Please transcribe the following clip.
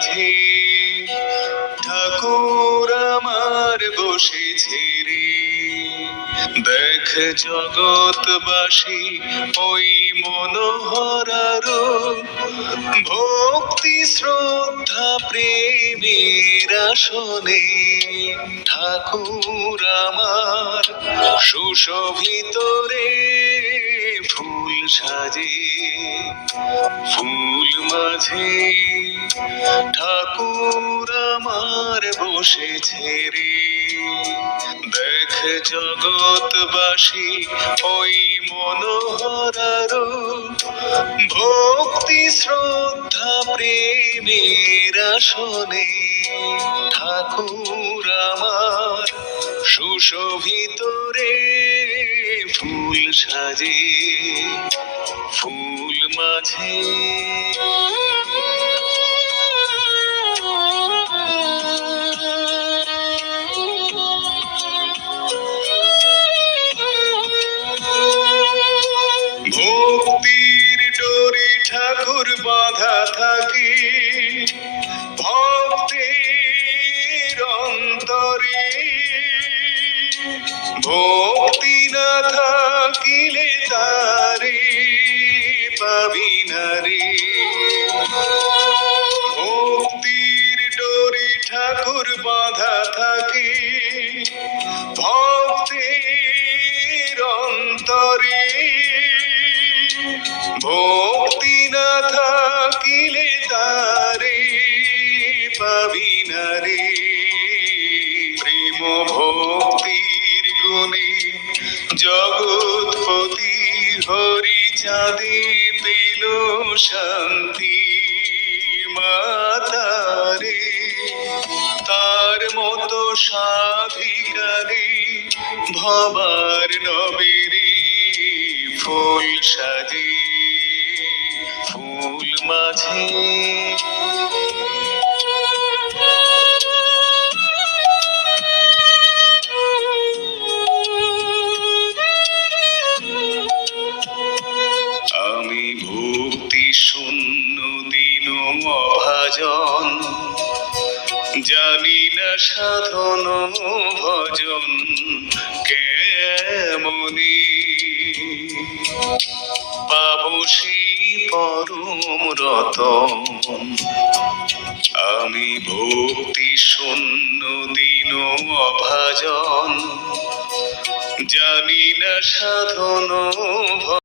মাঝে ঠাকুর আমার বসেছে রে। দেখ জগৎবাসী ওই মনোহরার ভক্তি শ্রদ্ধা প্রেমের আসনে ঠাকুর আমার সুশোভিত রে। ফুল সাজে ফুল মাঝে ঠাকুর আমার বসেছে রে। দেখ জগৎবাসী ওই মনোহরার ভক্তি শ্রদ্ধা প্রেমের আসনে ঠাকুর আমার সুশোভিত রে। ফুল সাজে ফুল মাঝে ভক্তির ডোরে ঠাকুর বাঁধা থাকে ভক্তের অন্তরে। ভক্তি না থাকিলে তারে পাবি না রে। ভক্তির ডোরে ঠাকুর বাঁধা থাকে ভক্তের অন্তরে। ভক্তি না থাকিলে তারে পাবি না রে। প্রেম ভক্তির গুণে জগৎপতি হরি চাঁদে পেল শান্তি মাতারে। তার মতো সাধিকারে ভবার নবেরে ফুল সাজে ফুল মাঝে। আমি ভক্তি শূন্য দিন অভাজন জানি না সাধন ভজন কেমনি পাবো সেই পরম রতন। আমি ভক্তি শূন্য দিন অভাজন জানি না সাধন